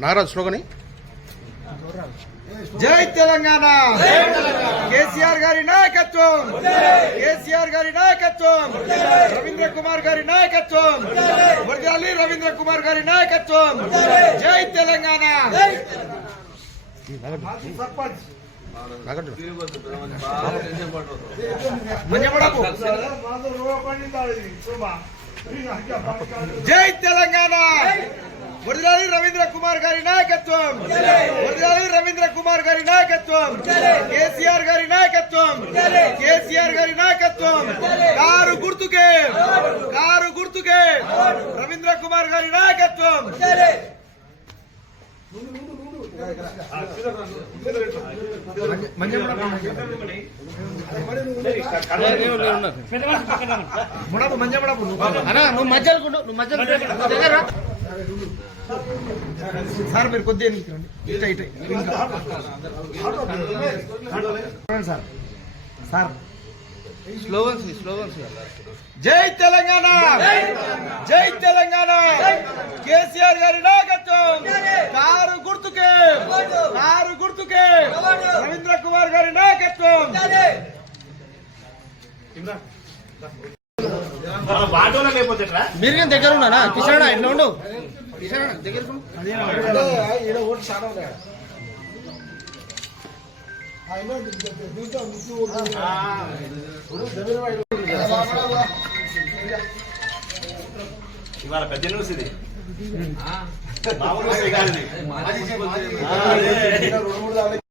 నాగరాజు స్లోగని జై తెలంగాణ! కేసీఆర్ గారి నాయకత్వం! కేసీఆర్ గారి నాయకత్వం! రవీంద్ర కుమార్ గారి నాయకత్వం! వర్గాలి రవీంద్ర కుమార్ గారి నాయకత్వం! జై! తెలంగాణ! జై తెలంగాణ! వరదాలి రవీంద్ర కుమార్ గారి నాయకత్వం! వరదాలి రవీంద్ర కుమార్ గారి నాయకత్వం! కేసీఆర్ గారి నాయకత్వం! కేసీఆర్ గారి నాయకత్వం! కారు గుర్తుకే! కారు గుర్తుకే! రవీంద్ర కుమార్ గారి నాయకత్వం! నువ్వు మధ్యలో నువ్వు మధ్యలో. సార్ మీరు కొద్దిగా నీకు రండి. ఇట ఇట ఇంకా. చూడండి సార్ సార్. స్లోగన్స్ స్లోగన్స్ జై తెలంగాణ! జై తెలంగాణ! కేసీఆర్ గారి నాయకత్వం కారు గుర్తుకే కారు గుర్తుకే రవీంద్ర కుమార్ గారి నాయకత్వం బాటోలో లేకపోతే ఎట్లా? మీరు దగ్గర ఉన్నానా కిషానా ఎట్లా ఉండు? కిషానా దగ్గర ఉండు. ఇవాళ పెద్ద న్యూస్ ఇది. మామూలు.